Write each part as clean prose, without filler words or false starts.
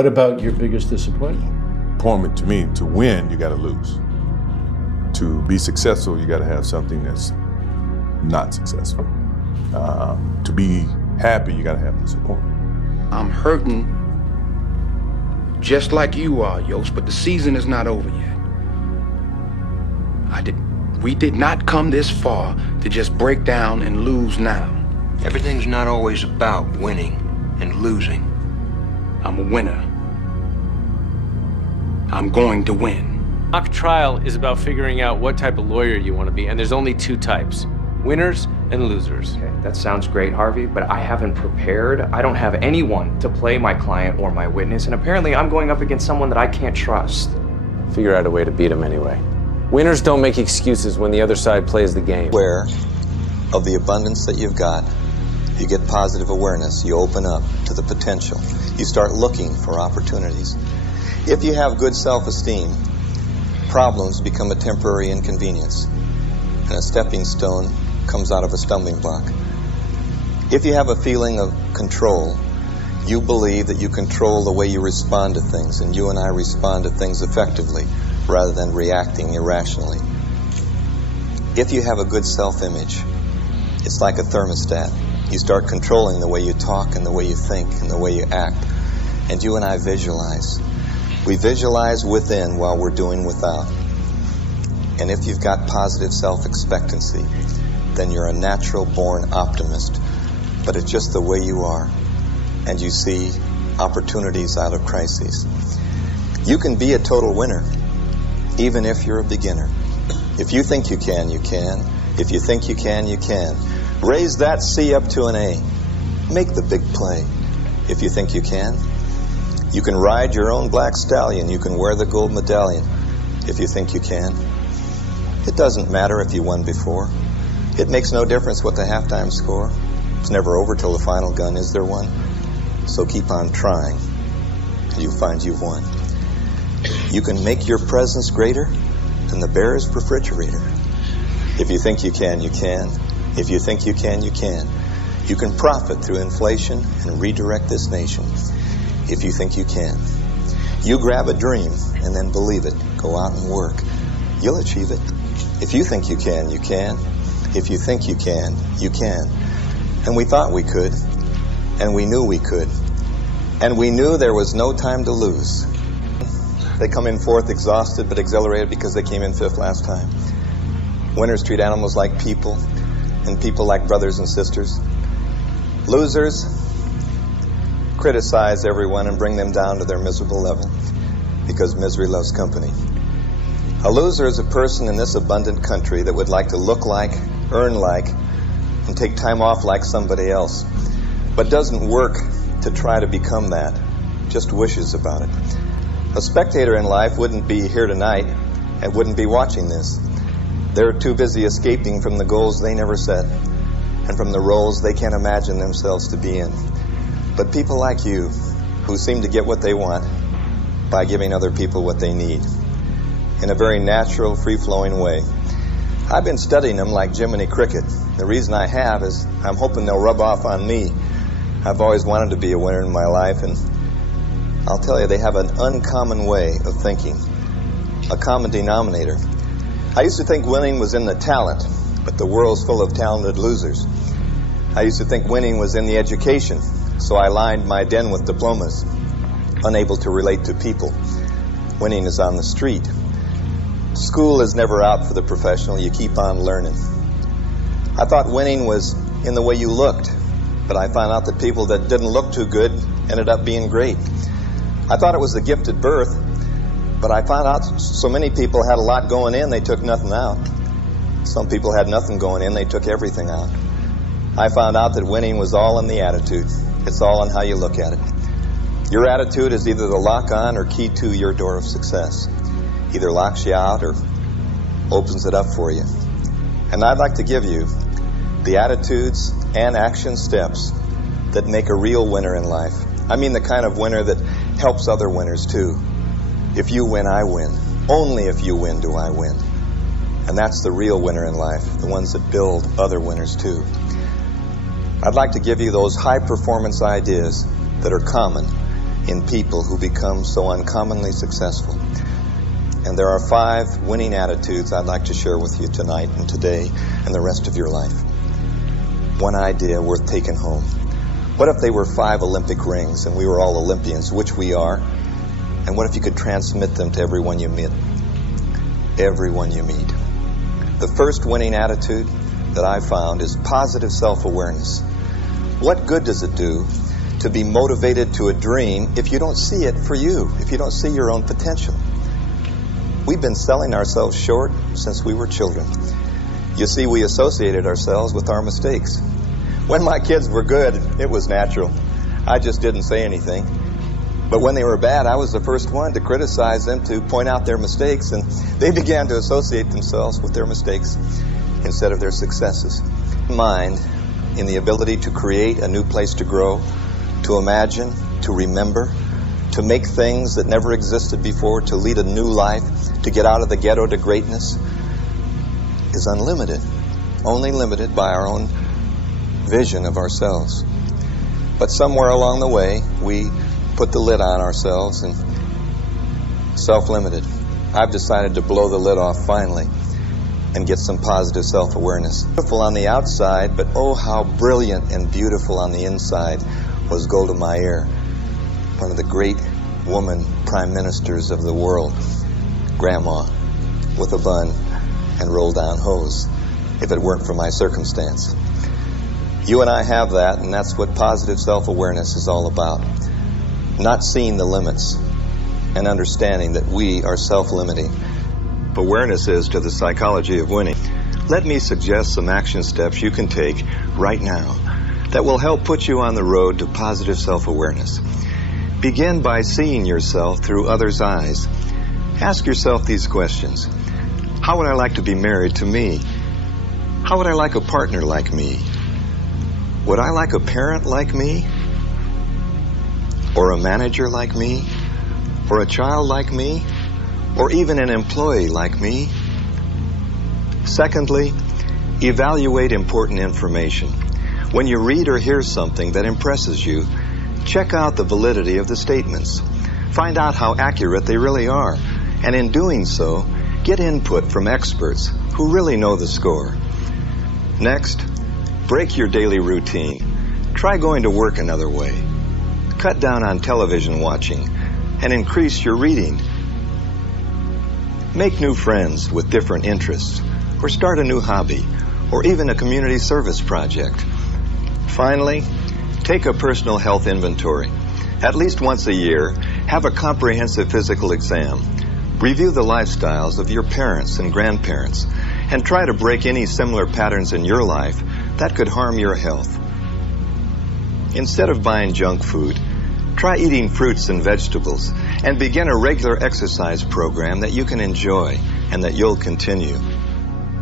What about your biggest disappointment? Appointment to me, to win, you got to lose. To be successful, you got to have something that's not successful. To be happy, you got to have disappointment. I'm hurting just like you are, Yost, but the season is not over yet. We did not come this far to just break down and lose now. Everything's not always about winning and losing. I'm a winner. I'm going to win. Mock trial is about figuring out what type of lawyer you want to be, and there's only two types: winners and losers. Okay, that sounds great, Harvey, but I haven't prepared. I don't have anyone to play my client or my witness, and apparently I'm going up against someone that I can't trust. Figure out a way to beat him anyway. Winners don't make excuses when the other side plays the game. Aware of the abundance that you've got. You get positive awareness. You open up to the potential. You start looking for opportunities. If you have good self-esteem, problems become a temporary inconvenience, and a stepping stone comes out of a stumbling block. If you have a feeling of control, you believe that you control the way you respond to things, and you and I respond to things effectively rather than reacting irrationally. If you have a good self-image, it's like a thermostat. You start controlling the way you talk and the way you think and the way you act. And you and I visualize. We visualize within while we're doing without. And if you've got positive self-expectancy, then you're a natural-born optimist. But it's just the way you are. And you see opportunities out of crises. You can be a total winner, even if you're a beginner. If you think you can, you can. If you think you can, you can. Raise that C up to an A. Make the big play. If you think you can. You can ride your own black stallion. You can wear the gold medallion. If you think you can. It doesn't matter if you won before. It makes no difference what the halftime score. It's never over till the final gun. Is there one? So keep on trying, and you'll find you've won. You can make your presence greater than the barest refrigerator. If you think you can, you can. If you think you can, you can. You can profit through inflation and redirect this nation. If you think you can. You grab a dream and then believe it. Go out and work. You'll achieve it. If you think you can, you can. If you think you can, you can. And we thought we could. And we knew we could. And we knew there was no time to lose. They come in fourth exhausted but exhilarated because they came in fifth last time. Winners treat animals like people, and people like brothers and sisters. Losers criticize everyone and bring them down to their miserable level because misery loves company. A loser is a person in this abundant country that would like to look like, earn like, and take time off like somebody else, but doesn't work to try to become that, just wishes about it. A spectator in life wouldn't be here tonight and wouldn't be watching this. They're too busy escaping from the goals they never set and from the roles they can't imagine themselves to be in. But people like you, who seem to get what they want by giving other people what they need, in a very natural, free-flowing way. I've been studying them like Jiminy Cricket. The reason I have is I'm hoping they'll rub off on me. I've always wanted to be a winner in my life, and I'll tell you, they have an uncommon way of thinking, a common denominator. I used to think winning was in the talent, but the world's full of talented losers. I used to think winning was in the education, so I lined my den with diplomas, unable to relate to people. Winning is on the street. School is never out for the professional. You keep on learning. I thought winning was in the way you looked, but I found out that people that didn't look too good ended up being great. I thought it was the gift at birth, but I found out so many people had a lot going in, they took nothing out. Some people had nothing going in, they took everything out. I found out that winning was all in the attitude. It's all in how you look at it. Your attitude is either the lock on or key to your door of success. Either locks you out or opens it up for you. And I'd like to give you the attitudes and action steps that make a real winner in life. I mean the kind of winner that helps other winners too. If you win, I win. Only if you win do I win. And that's the real winner in life, the ones that build other winners too. I'd like to give you those high performance ideas that are common in people who become so uncommonly successful. And there are 5 winning attitudes I'd like to share with you tonight and today and the rest of your life. One idea worth taking home. What if they were 5 Olympic rings and we were all Olympians, which we are? And what if you could transmit them to everyone you meet? Everyone you meet. The first winning attitude that I found is positive self-awareness. What good does it do to be motivated to a dream if you don't see it for you, if you don't see your own potential? We've been selling ourselves short since we were children. You see, we associated ourselves with our mistakes. When my kids were good, it was natural. I just didn't say anything. But when they were bad, I was the first one to criticize them, to point out their mistakes, and they began to associate themselves with their mistakes instead of their successes. Mind in the ability to create a new place to grow, to imagine, to remember, to make things that never existed before, to lead a new life, to get out of the ghetto to greatness, is unlimited, only limited by our own vision of ourselves. But somewhere along the way, we put the lid on ourselves and self-limited. I've decided to blow the lid off finally and get some positive self-awareness. Beautiful on the outside, but oh, how brilliant and beautiful on the inside was 𝐖𝐢𝐧𝐬 𝐌𝐞𝐧𝐿, one of the great woman prime ministers of the world. Grandma with a bun and roll-down hose, if it weren't for my circumstance. You and I have that, and that's what positive self-awareness is all about. Not seeing the limits and understanding that we are self-limiting. Awareness is to the psychology of winning. Let me suggest some action steps you can take right now that will help put you on the road to positive self-awareness. Begin by seeing yourself through others' eyes. Ask yourself these questions. How would I like to be married to me? How would I like a partner like me? Would I like a parent like me? Or a manager like me? Or a child like me? Or even an employee like me? Secondly, evaluate important information. When you read or hear something that impresses you, check out the validity of the statements. Find out how accurate they really are. And in doing so, get input from experts who really know the score. Next, break your daily routine. Try going to work another way. Cut down on television watching and increase your reading. Make new friends with different interests, or start a new hobby, or even a community service project. Finally, take a personal health inventory. At least once a year, have a comprehensive physical exam. Review the lifestyles of your parents and grandparents, and try to break any similar patterns in your life that could harm your health. Instead of buying junk food, try eating fruits and vegetables, and begin a regular exercise program that you can enjoy and that you'll continue.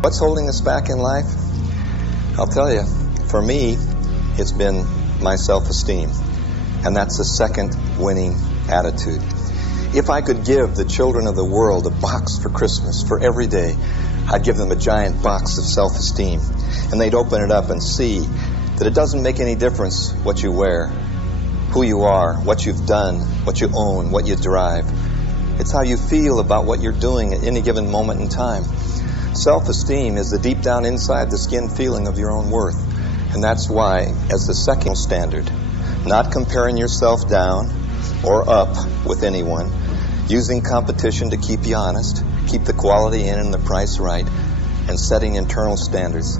What's holding us back in life? I'll tell you, for me, it's been my self-esteem, and that's the second winning attitude. If I could give the children of the world a box for Christmas for every day, I'd give them a giant box of self-esteem, and they'd open it up and see that it doesn't make any difference what you wear, who you are, what you've done, what you own, what you drive. It's how you feel about what you're doing at any given moment in time. Self-esteem is the deep down inside the skin feeling of your own worth. And that's why, as the second standard, not comparing yourself down or up with anyone, using competition to keep you honest, keep the quality in and the price right, and setting internal standards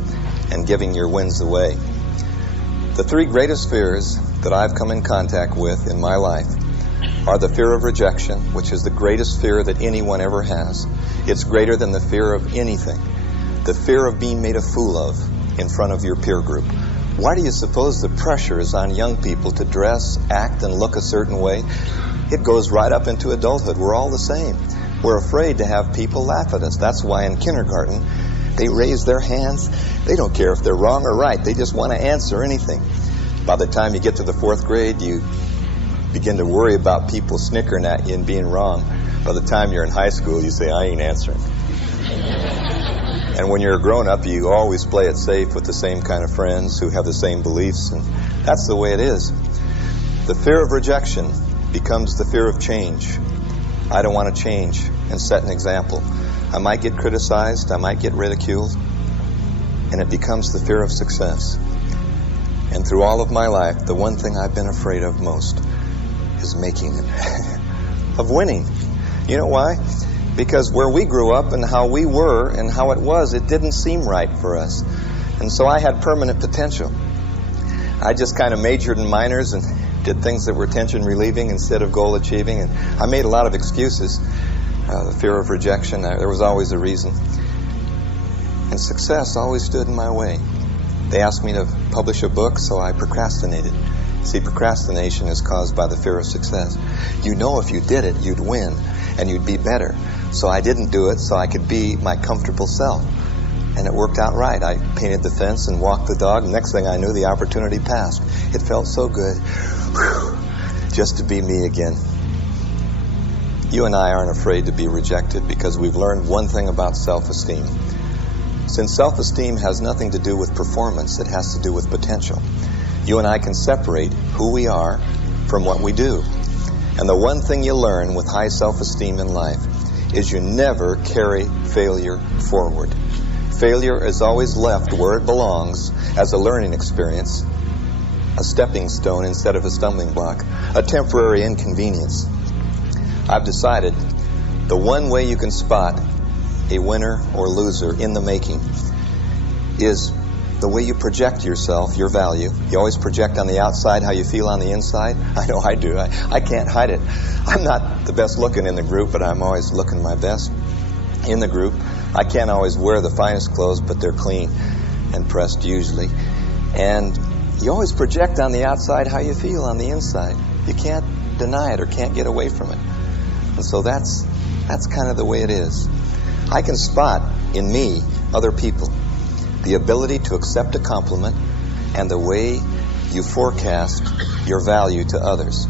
and giving your wins away. The 3 greatest fears that I've come in contact with in my life are the fear of rejection, which is the greatest fear that anyone ever has. It's greater than the fear of anything. The fear of being made a fool of in front of your peer group. Why do you suppose the pressure is on young people to dress, act, and look a certain way? It goes right up into adulthood. We're all the same. We're afraid to have people laugh at us. That's why in kindergarten, they raise their hands. They don't care if they're wrong or right. They just want to answer anything. By the time you get to the 4th grade, you begin to worry about people snickering at you and being wrong. By the time you're in high school, you say, I ain't answering. And when you're a grown-up, you always play it safe with the same kind of friends who have the same beliefs, and that's the way it is. The fear of rejection becomes the fear of change. I don't want to change and set an example. I might get criticized, I might get ridiculed, and it becomes the fear of success. And through all of my life, the one thing I've been afraid of most is making it, of winning. You know why? Because where we grew up and how we were and how it was, it didn't seem right for us. And so I had permanent potential. I just kind of majored in minors and did things that were tension relieving instead of goal achieving. And I made a lot of excuses. The fear of rejection, there was always a reason. And success always stood in my way. They asked me to publish a book, so I procrastinated. See, procrastination is caused by the fear of success. You know if you did it, you'd win, and you'd be better. So I didn't do it so I could be my comfortable self. And it worked out right. I painted the fence and walked the dog. Next thing I knew, the opportunity passed. It felt so good. Whew, just to be me again. You and I aren't afraid to be rejected because we've learned one thing about self-esteem. Since self-esteem has nothing to do with performance, it has to do with potential. You and I can separate who we are from what we do. And the one thing you learn with high self-esteem in life is you never carry failure forward. Failure is always left where it belongs as a learning experience, a stepping stone instead of a stumbling block, a temporary inconvenience. I've decided the one way you can spot a winner or loser in the making is the way you project yourself, your value. You always project on the outside how you feel on the inside. I know I do. I can't hide it. I'm not the best looking in the group, but I'm always looking my best in the group. I can't always wear the finest clothes, but they're clean and pressed usually. And you always project on the outside how you feel on the inside. You can't deny it or can't get away from it. And so that's kind of the way it is. I can spot in me other people the ability to accept a compliment and the way you forecast your value to others.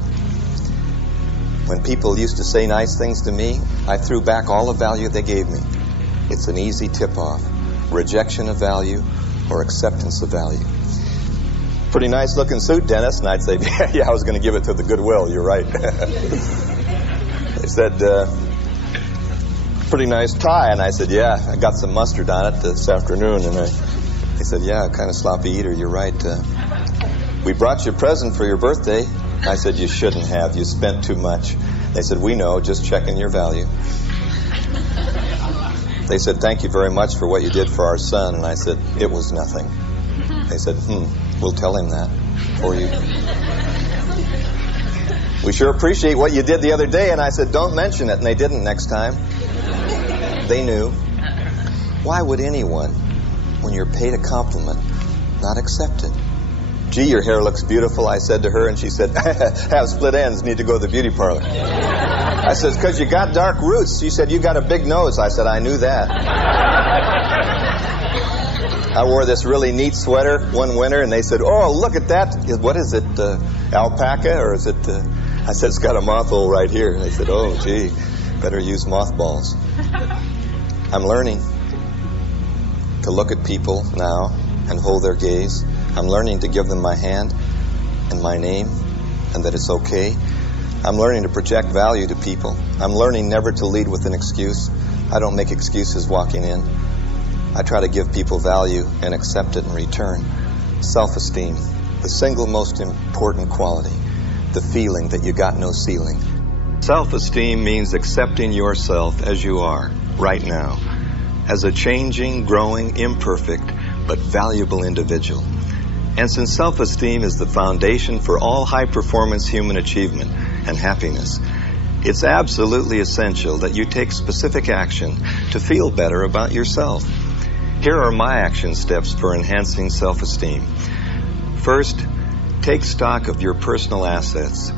When people used to say nice things to me, I threw back all the value they gave me. It's an easy tip-off. Rejection of value or acceptance of value. Pretty nice looking suit, Dennis. And I'd say, yeah, I was going to give it to the Goodwill. You're right. They said, pretty nice tie. And I said, yeah, I got some mustard on it this afternoon. And they said, yeah, kind of sloppy eater. You're right. We brought you a present for your birthday. I said, you shouldn't have. You spent too much. They said, we know, just checking your value. They said, thank you very much for what you did for our son. And I said, it was nothing. They said, we'll tell him that for you. We sure appreciate what you did the other day. And I said, don't mention it. And they didn't next time. They knew. Why would anyone, when you're paid a compliment, not accept it? Gee, your hair looks beautiful, I said to her, and she said, have split ends, need to go to the beauty parlor. I said, because you got dark roots. She said, you got a big nose. I said, I knew that. I wore this really neat sweater one winter, and they said, oh, look at that. What is it, alpaca, or is it... I said, it's got a moth hole right here. And they said, oh, gee, better use mothballs. I'm learning to look at people now and hold their gaze. I'm learning to give them my hand and my name and that it's okay. I'm learning to project value to people. I'm learning never to lead with an excuse. I don't make excuses walking in. I try to give people value and accept it in return. Self-esteem, the single most important quality, the feeling that you got no ceiling. Self-esteem means accepting yourself as you are right now, as a changing, growing, imperfect, but valuable individual. And since self-esteem is the foundation for all high-performance human achievement and happiness, it's absolutely essential that you take specific action to feel better about yourself. Here are my action steps for enhancing self-esteem. First, take stock of your personal assets.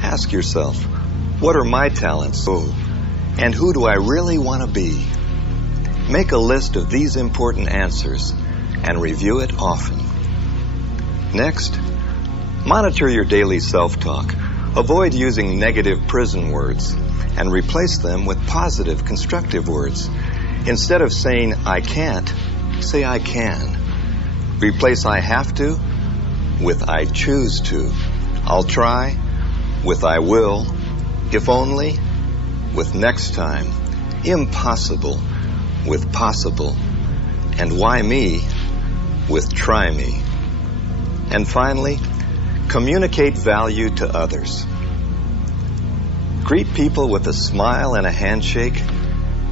Ask yourself, what are my talents? And who do I really want to be? Make a list of these important answers and review it often. Next, monitor your daily self-talk. Avoid using negative prison words and replace them with positive, constructive words. Instead of saying, I can't, say I can. Replace I have to with I choose to. I'll try, with I will, if only, with next time, impossible with possible, and why me with try me. And finally, communicate value to others. Greet people with a smile and a handshake.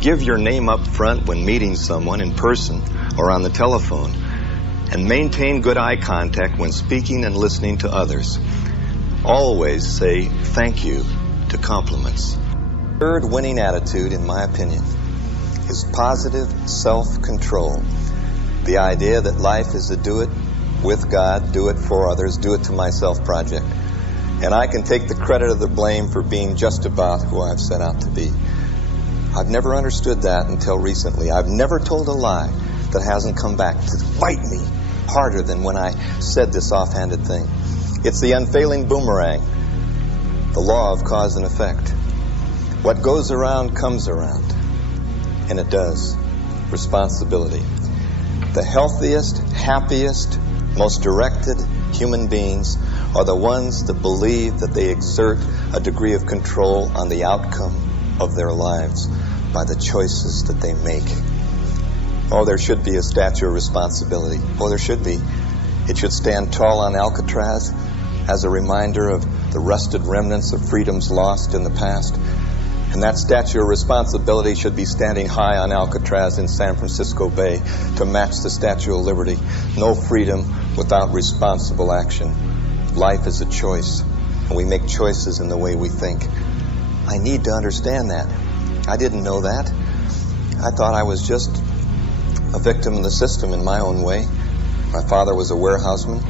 Give your name up front when meeting someone in person or on the telephone. And maintain good eye contact when speaking and listening to others. Always say thank you to compliments. Third winning attitude, in my opinion, is positive self-control. The idea that life is a do it with God, do it for others, do it to myself project. And I can take the credit of the blame for being just about who I've set out to be. I've never understood that until recently. I've never told a lie that hasn't come back to bite me harder than when I said this offhanded thing. It's the unfailing boomerang, the law of cause and effect. What goes around comes around, and it does. Responsibility. The healthiest, happiest, most directed human beings are the ones that believe that they exert a degree of control on the outcome of their lives by the choices that they make. Oh, there should be a statue of responsibility. Oh, there should be. It should stand tall on Alcatraz as a reminder of the rusted remnants of freedoms lost in the past. And that statue of responsibility should be standing high on Alcatraz in San Francisco Bay to match the Statue of Liberty. No freedom without responsible action. Life is a choice, and we make choices in the way we think. I need to understand that. I didn't know that. I thought I was just a victim of the system in my own way. My father was a warehouseman.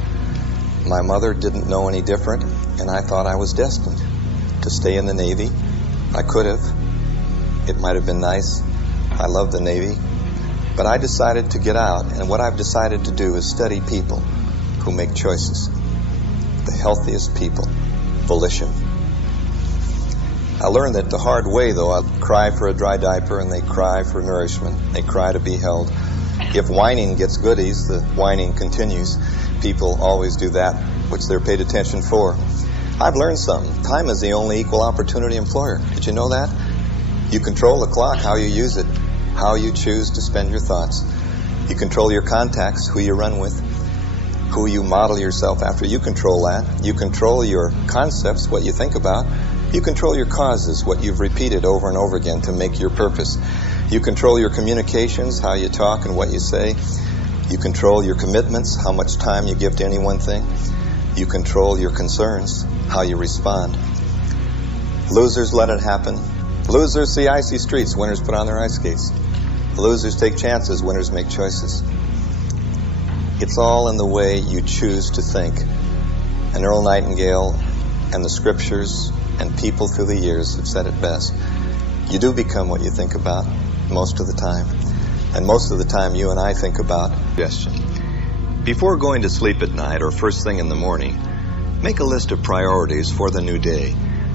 My mother didn't know any different, and I thought I was destined to stay in the Navy. I could have. It might have been nice. I love the Navy. But I decided to get out, and what I've decided to do is study people who make choices. The healthiest people. Volition. I learned that the hard way, though. I cry for a dry diaper, and they cry for nourishment. They cry to be held. If whining gets goodies, the whining continues. People always do that which they're paid attention for. I've learned something. Time is the only equal opportunity employer. Did you know that? You control the clock, how you use it, how you choose to spend your thoughts. You control your contacts, who you run with, who you model yourself after. You control that. You control your concepts, what you think about. You control your causes, what you've repeated over and over again to make your purpose. You control your communications, how you talk and what you say. You control your commitments, how much time you give to any one thing. You control your concerns, how you respond. Losers let it happen. Losers see icy streets, winners put on their ice skates. Losers take chances, winners make choices. It's all in the way you choose to think. And Earl Nightingale and the scriptures and people through the years have said it best. You do become what you think about most of the time. And most of the time you and I think about suggestion. Before going to sleep at night or first thing in the morning, make a list of priorities for the new day.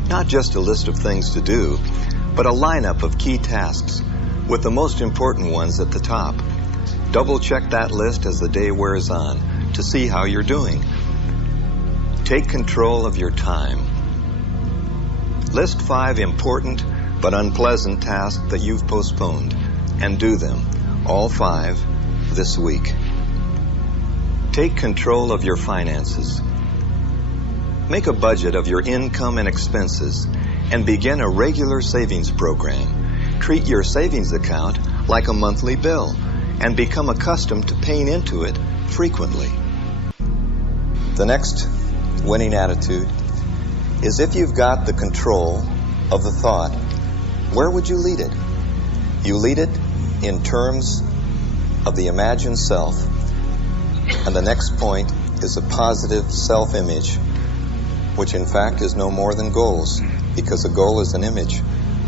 Not just a list of things to do, but a lineup of key tasks with the most important ones at the top. Double check that list as the day wears on to see how you're doing. Take control of your time. List 5 important but unpleasant tasks that you've postponed and do them, all 5, this week. Take control of your finances. Make a budget of your income and expenses and begin a regular savings program. Treat your savings account like a monthly bill and become accustomed to paying into it frequently. The next winning attitude is if you've got the control of the thought, where would you lead it? You lead it in terms of the imagined self. And the next point is a positive self-image, which in fact is no more than goals, because a goal is an image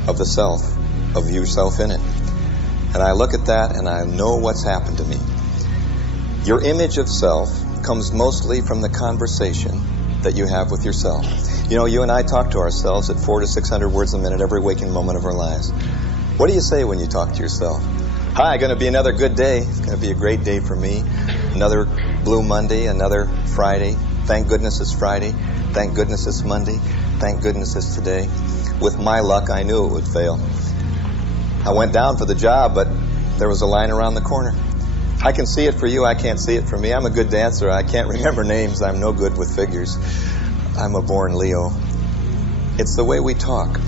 of the self, of yourself in it. And I look at that and I know what's happened to me. Your image of self comes mostly from the conversation that you have with yourself. You know, you and I talk to ourselves at 400 to 600 words a minute every waking moment of our lives. What do you say when you talk to yourself? Hi, going to be another good day. It's going to be a great day for me. Another Blue Monday, another Friday. Thank goodness it's Friday. Thank goodness it's Monday. Thank goodness it's today. With my luck, I knew it would fail. I went down for the job, but there was a line around the corner. I can see it for you, I can't see it for me. I'm a good dancer, I can't remember names, I'm no good with figures. I'm a born Leo. It's the way we talk.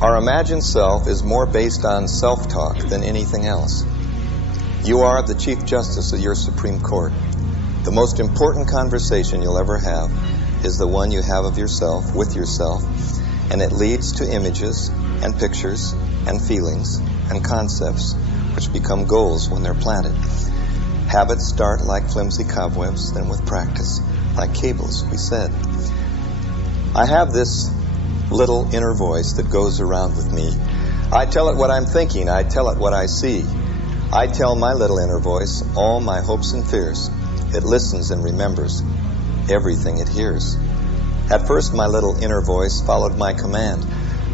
Our imagined self is more based on self-talk than anything else. You are the Chief Justice of your Supreme Court. The most important conversation you'll ever have is the one you have of yourself, with yourself, and it leads to images and pictures and feelings and concepts which become goals when they're planted. Habits start like flimsy cobwebs, then with practice, like cables, we said. I have this little inner voice that goes around with me. I tell it what I'm thinking, I tell it what I see. I tell my little inner voice all my hopes and fears. It listens and remembers everything it hears. At first, my little inner voice followed my command,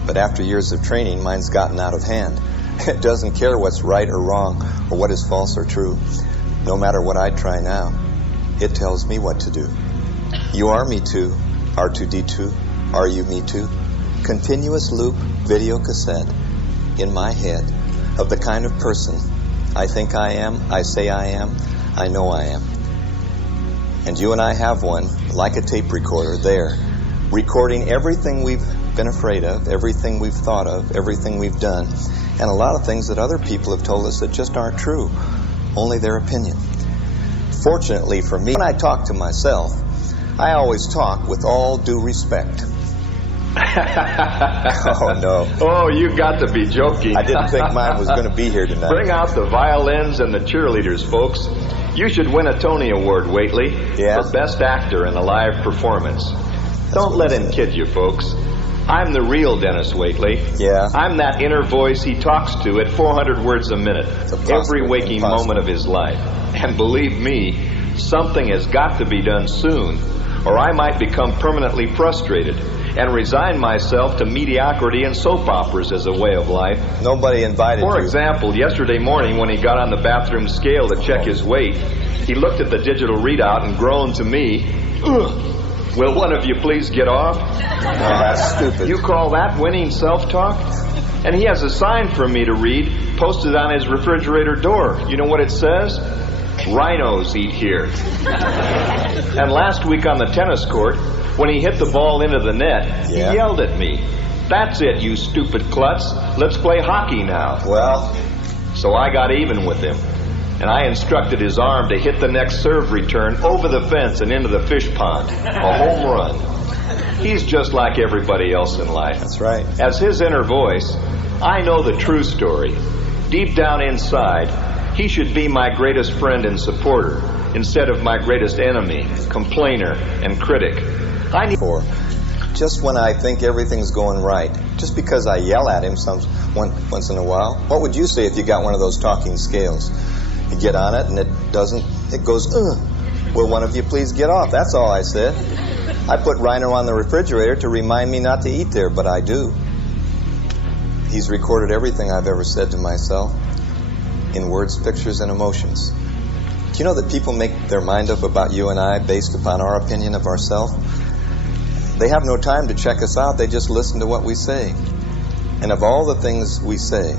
but after years of training, mine's gotten out of hand. It doesn't care what's right or wrong, or what is false or true. No matter what I try now, it tells me what to do. You are me too, R2D2, are you me too? Continuous loop video cassette in my head of the kind of person I think I am, I say I am, I know I am. And you and I have one, like a tape recorder, there, recording everything we've been afraid of, everything we've thought of, everything we've done, and a lot of things that other people have told us that just aren't true, only their opinion. Fortunately for me, when I talk to myself, I always talk with all due respect. Oh, no. Oh, you got to be joking. I didn't think mine was going to be here tonight. Bring out the violins and the cheerleaders, folks. You should win a Tony Award, Waitley, for Best Actor in a Live Performance. Don't let him kid you, folks. I'm the real Dennis Waitley. Yeah. I'm that inner voice he talks to at 400 words a minute, every waking moment of his life. And believe me, something has got to be done soon, or I might become permanently frustrated and resign myself to mediocrity and soap operas as a way of life. Nobody invited you. For example, yesterday morning when he got on the bathroom scale to check his weight, he looked at the digital readout and groaned to me, "Ugh. Will one of you please get off?" Oh, that's stupid. You call that winning self-talk? And he has a sign for me to read posted on his refrigerator door. You know what it says? Rhinos eat here. And last week on the tennis court, when he hit the ball into the net, he yelled at me, "That's it, you stupid klutz. Let's play hockey now." Well, so I got even with him, and I instructed his arm to hit the next serve return over the fence and into the fish pond. A home run. He's just like everybody else in life. That's right. As his inner voice, I know the true story. Deep down inside, he should be my greatest friend and supporter instead of my greatest enemy, complainer, and critic. Just when I think everything's going right, just because I yell at him once in a while, what would you say if you got one of those talking scales? You get on it and it goes, "Ugh. Will one of you please get off?" That's all I said. I put Rhino on the refrigerator to remind me not to eat there, but I do. He's recorded everything I've ever said to myself in words, pictures, and emotions. Do you know that people make their mind up about you and I based upon our opinion of ourselves? They have no time to check us out. They just listen to what we say. And of all the things we say,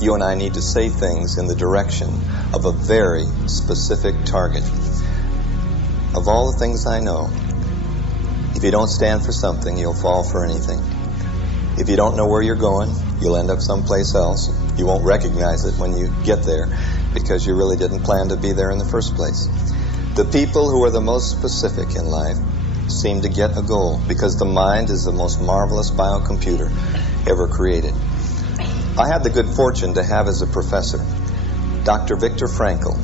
you and I need to say things in the direction of a very specific target. Of all the things I know, if you don't stand for something, you'll fall for anything. If you don't know where you're going, you'll end up someplace else. You won't recognize it when you get there because you really didn't plan to be there in the first place. The people who are the most specific in life seem to get a goal because the mind is the most marvelous biocomputer ever created. I had the good fortune to have as a professor Dr. Viktor Frankl,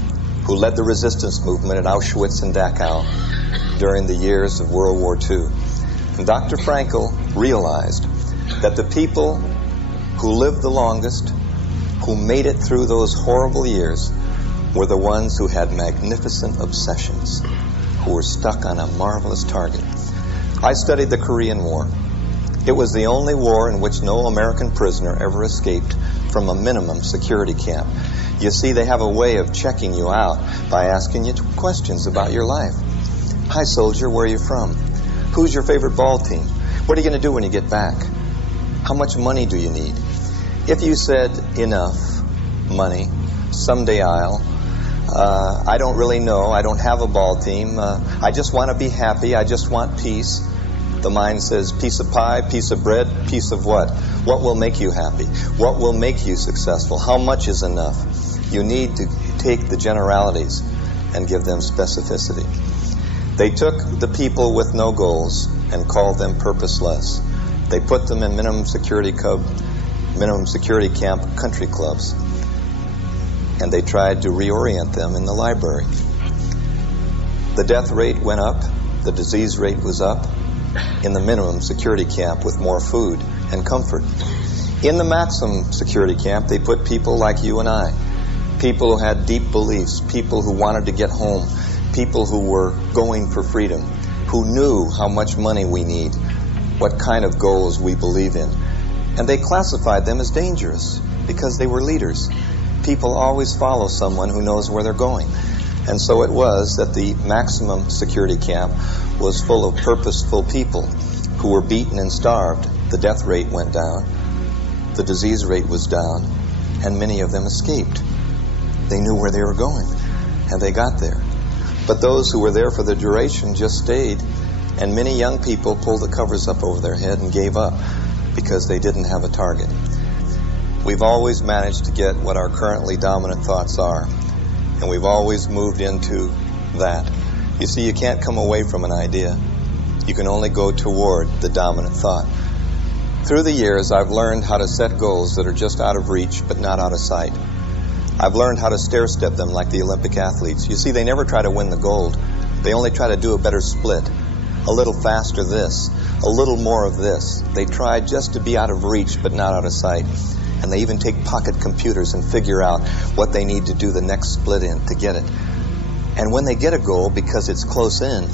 who led the resistance movement at Auschwitz and Dachau during the years of World War II. And Dr. Frankl realized that the people who lived the longest, who made it through those horrible years, were the ones who had magnificent obsessions, who were stuck on a marvelous target. I studied the Korean War. It was the only war in which no American prisoner ever escaped from a minimum security camp. You see, they have a way of checking you out by asking you questions about your life. "Hi, soldier, where are you from? Who's your favorite ball team? What are you going to do when you get back? How much money do you need? If you said enough money, someday I don't really know, I don't have a ball team, I just want to be happy, I just want peace. The mind says piece of pie, piece of bread, piece of what? What will make you happy? What will make you successful? How much is enough? You need to take the generalities and give them specificity. They took the people with no goals and called them purposeless. They put them in minimum security camp country clubs, and they tried to reorient them in the library. The death rate went up, the disease rate was up in the minimum security camp with more food and comfort. In the maximum security camp, they put people like you and I, people who had deep beliefs, people who wanted to get home, people who were going for freedom, who knew how much money we need, what kind of goals we believe in. And they classified them as dangerous because they were leaders. People always follow someone who knows where they're going. And so it was that the maximum security camp was full of purposeful people who were beaten and starved. The death rate went down, the disease rate was down, and many of them escaped. They knew where they were going, and they got there. But those who were there for the duration just stayed, and many young people pulled the covers up over their head and gave up because they didn't have a target. We've always managed to get what our currently dominant thoughts are, and we've always moved into that. You see, you can't come away from an idea. You can only go toward the dominant thought. Through the years, I've learned how to set goals that are just out of reach but not out of sight. I've learned how to stair-step them like the Olympic athletes. You see, they never try to win the gold. They only try to do a better split. A little faster this, a little more of this. They try just to be out of reach but not out of sight. And they even take pocket computers and figure out what they need to do the next split in to get it. And when they get a goal, because it's close in,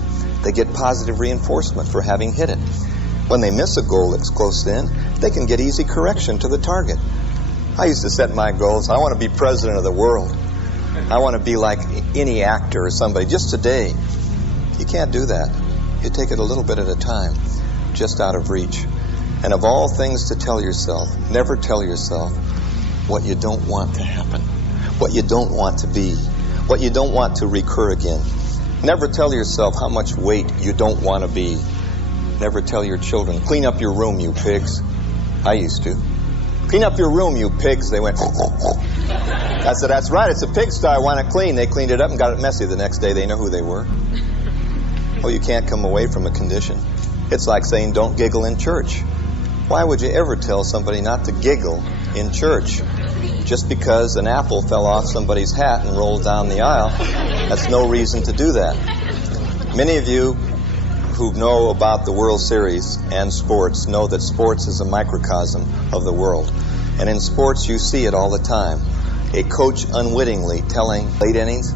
they get positive reinforcement for having hit it. When they miss a goal that's close in, they can get easy correction to the target. I used to set my goals. I want to be president of the world. I want to be like any actor or somebody. Just today. You can't do that. You take it a little bit at a time, just out of reach. And of all things to tell yourself, never tell yourself what you don't want to happen, what you don't want to be, what you don't want to recur again. Never tell yourself how much weight you don't want to be. Never tell your children, clean up your room, you pigs. I used to. Clean up your room, you pigs. They went, I said, that's right, it's a pigsty, I want it clean. They cleaned it up and got it messy the next day. They know who they were. Oh, you can't come away from a condition. It's like saying don't giggle in church. Why would you ever tell somebody not to giggle in church? Just because an apple fell off somebody's hat and rolled down the aisle, that's no reason to do that. Many of you who know about the World Series and sports know that sports is a microcosm of the world. And in sports, you see it all the time. A coach unwittingly telling late innings.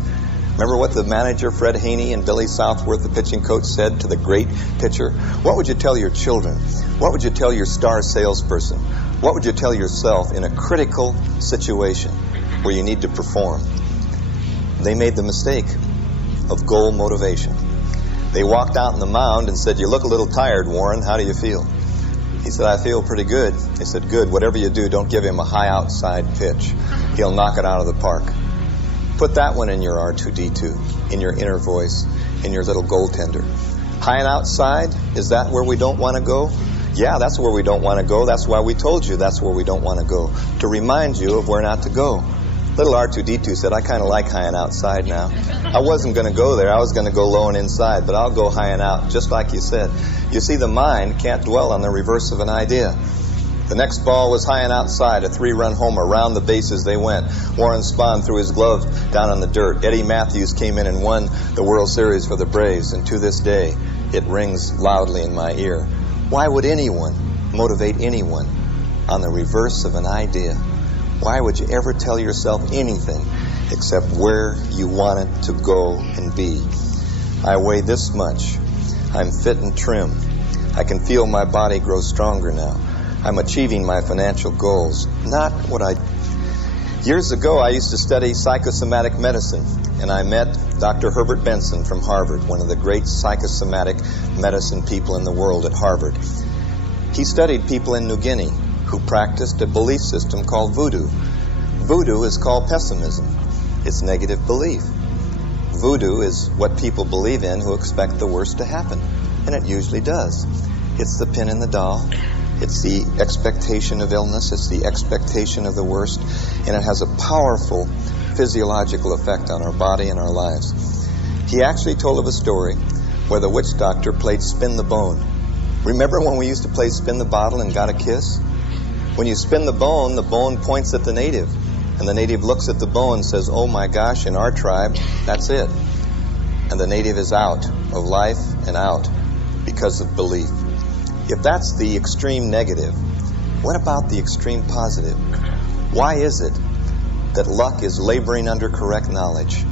Remember what the manager, Fred Haney, and Billy Southworth, the pitching coach, said to the great pitcher? What would you tell your children? What would you tell your star salesperson? What would you tell yourself in a critical situation where you need to perform? They made the mistake of goal motivation. They walked out on the mound and said, you look a little tired, Warren. How do you feel? He said, I feel pretty good. They said, good. Whatever you do, don't give him a high outside pitch. He'll knock it out of the park. Put that one in your R2-D2, in your inner voice, in your little goaltender. High and outside, is that where we don't want to go? Yeah, that's where we don't want to go. That's why we told you that's where we don't want to go, to remind you of where not to go. Little R2-D2 said, I kind of like high and outside now. I wasn't going to go there. I was going to go low and inside, but I'll go high and out, just like you said. You see, the mind can't dwell on the reverse of an idea. The next ball was high and outside, a 3-run homer. Around the bases they went. Warren Spahn threw his glove down on the dirt. Eddie Matthews came in and won the World Series for the Braves, and to this day, it rings loudly in my ear. Why would anyone motivate anyone on the reverse of an idea? Why would you ever tell yourself anything except where you want it to go and be? I weigh this much. I'm fit and trim. I can feel my body grow stronger now. I'm achieving my financial goals. Not what I... Years ago, I used to study psychosomatic medicine, and I met Dr. Herbert Benson from Harvard, one of the great psychosomatic medicine people in the world at Harvard. He studied people in New Guinea who practiced a belief system called voodoo. Voodoo is called pessimism. It's negative belief. Voodoo is what people believe in who expect the worst to happen, and it usually does. It's the pin in the doll. It's the expectation of illness. It's the expectation of the worst, and it has a powerful physiological effect on our body and our lives. He actually told of a story where the witch doctor played spin the bone. Remember when we used to play spin the bottle and got a kiss? When you spin the bone points at the native, and the native looks at the bone and says, "Oh my gosh, in our tribe, that's it." And the native is out of life and out because of belief. If that's the extreme negative, what about the extreme positive? Why is it that luck is laboring under correct knowledge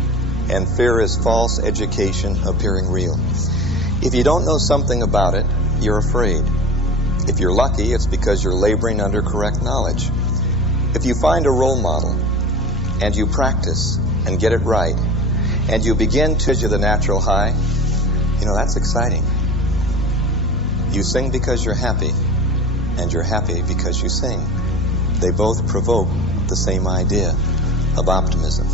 and fear is false education appearing real? If you don't know something about it, you're afraid. If you're lucky, it's because you're laboring under correct knowledge. If you find a role model and you practice and get it right and you begin to measure the natural high, that's exciting. You sing because you're happy, and you're happy because you sing. They both provoke the same idea of optimism.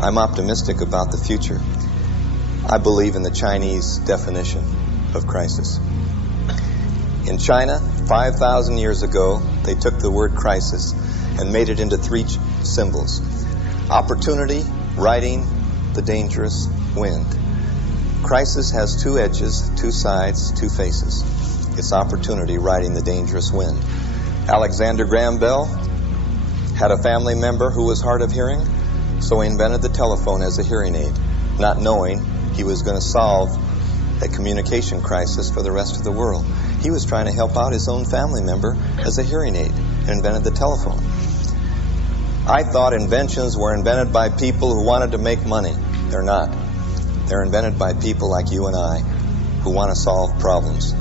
I'm optimistic about the future. I believe in the Chinese definition of crisis. In China, 5,000 years ago, they took the word crisis and made it into 3 symbols. Opportunity, riding the dangerous wind. Crisis has 2 edges, 2 sides, 2 faces. It's opportunity riding the dangerous wind. Alexander Graham Bell had a family member who was hard of hearing, so he invented the telephone as a hearing aid, not knowing he was going to solve a communication crisis for the rest of the world. He was trying to help out his own family member as a hearing aid and invented the telephone. I thought inventions were invented by people who wanted to make money. They're not. They're invented by people like you and I who want to solve problems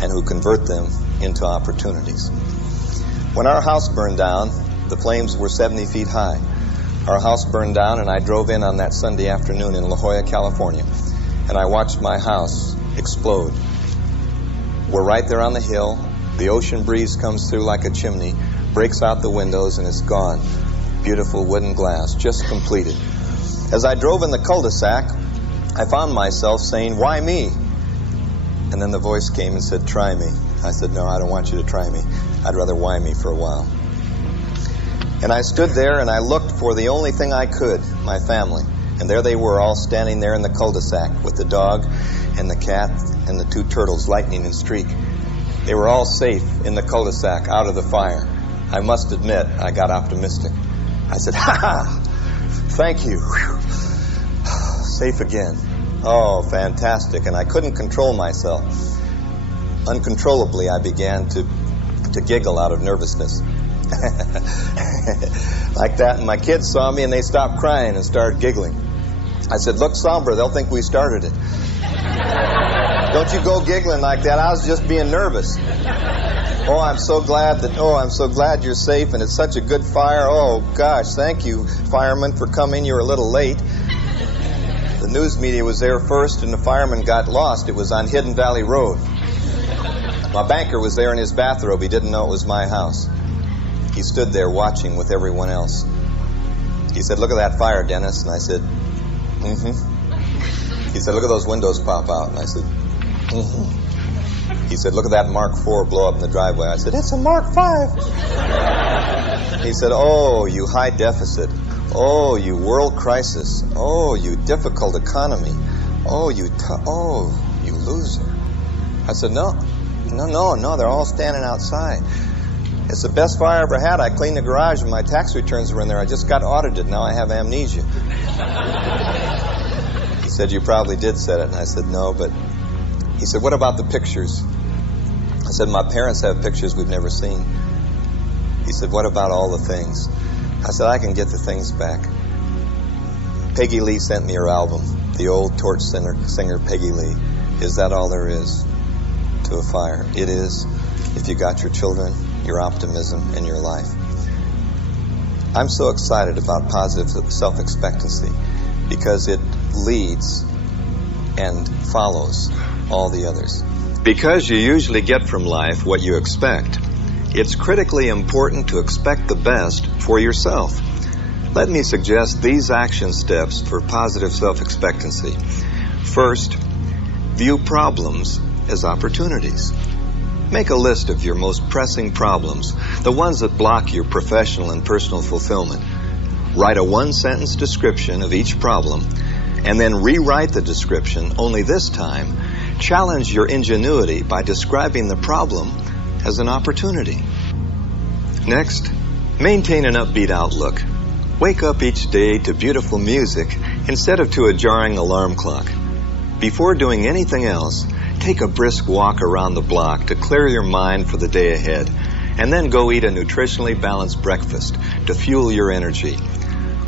and who convert them into opportunities. When our house burned down, the flames were 70 feet high. Our house burned down, and I drove in on that Sunday afternoon in La Jolla, California, and I watched my house explode. We're right there on the hill. The ocean breeze comes through like a chimney, breaks out the windows, and it's gone. Beautiful wooden glass, just completed. As I drove in the cul-de-sac, I found myself saying, "Why me?" And then the voice came and said, "Try me." I said, "No, I don't want you to try me. I'd rather why me for a while." And I stood there and I looked for the only thing I could, my family. And there they were, all standing there in the cul-de-sac with the dog and the cat and the 2 turtles, Lightning and Streak. They were all safe in the cul-de-sac, out of the fire. I must admit, I got optimistic. I said, "Ha ha! Thank you. Whew. Safe again." Oh, fantastic. And I couldn't control myself. Uncontrollably, I began to giggle out of nervousness. Like that, and my kids saw me and they stopped crying and started giggling. I said, "Look somber, they'll think we started it." "Don't you go giggling like that. I was just being nervous." I'm so glad you're safe, and it's such a good fire. Oh gosh, thank you, firemen, for coming. You're a little late." The news media was there first, and the firemen got lost. It was on Hidden Valley Road. My banker was there in his bathrobe. He didn't know it was my house. He stood there watching with everyone else. He said, "Look at that fire, Dennis." And I said, "Mm-hmm." He said, "Look at those windows pop out." And I said, "Mm-hmm." He said, "Look at that Mark IV blow up in the driveway." I said, "It's a Mark V." He said, "Oh, you high deficit. Oh, you world crisis. Oh, you difficult economy. Oh, you loser." I said, No, they're all standing outside. It's the best fire I ever had. I cleaned the garage and my tax returns were in there. I just got audited. Now I have amnesia. He said, "You probably did set it." And I said, "No, but..." He said, "What about the pictures?" I said, "My parents have pictures we've never seen." He said, "What about all the things?" I said, "I can get the things back." Peggy Lee sent me her album, the old torch singer Peggy Lee. Is that all there is to a fire? It is, if you got your children, your optimism, and your life. I'm so excited about positive self-expectancy because it leads and follows all the others. Because you usually get from life what you expect, it's critically important to expect the best for yourself. Let me suggest these action steps for positive self-expectancy. First, view problems as opportunities. Make a list of your most pressing problems, the ones that block your professional and personal fulfillment. Write a one-sentence description of each problem, and then rewrite the description, only this time, challenge your ingenuity by describing the problem as an opportunity. Next, maintain an upbeat outlook. Wake up each day to beautiful music instead of to a jarring alarm clock. Before doing anything else, take a brisk walk around the block to clear your mind for the day ahead, and then go eat a nutritionally balanced breakfast to fuel your energy.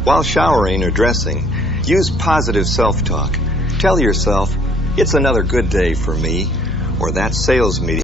While showering or dressing, use positive self-talk. Tell yourself, "It's another good day for me," or "That sales meeting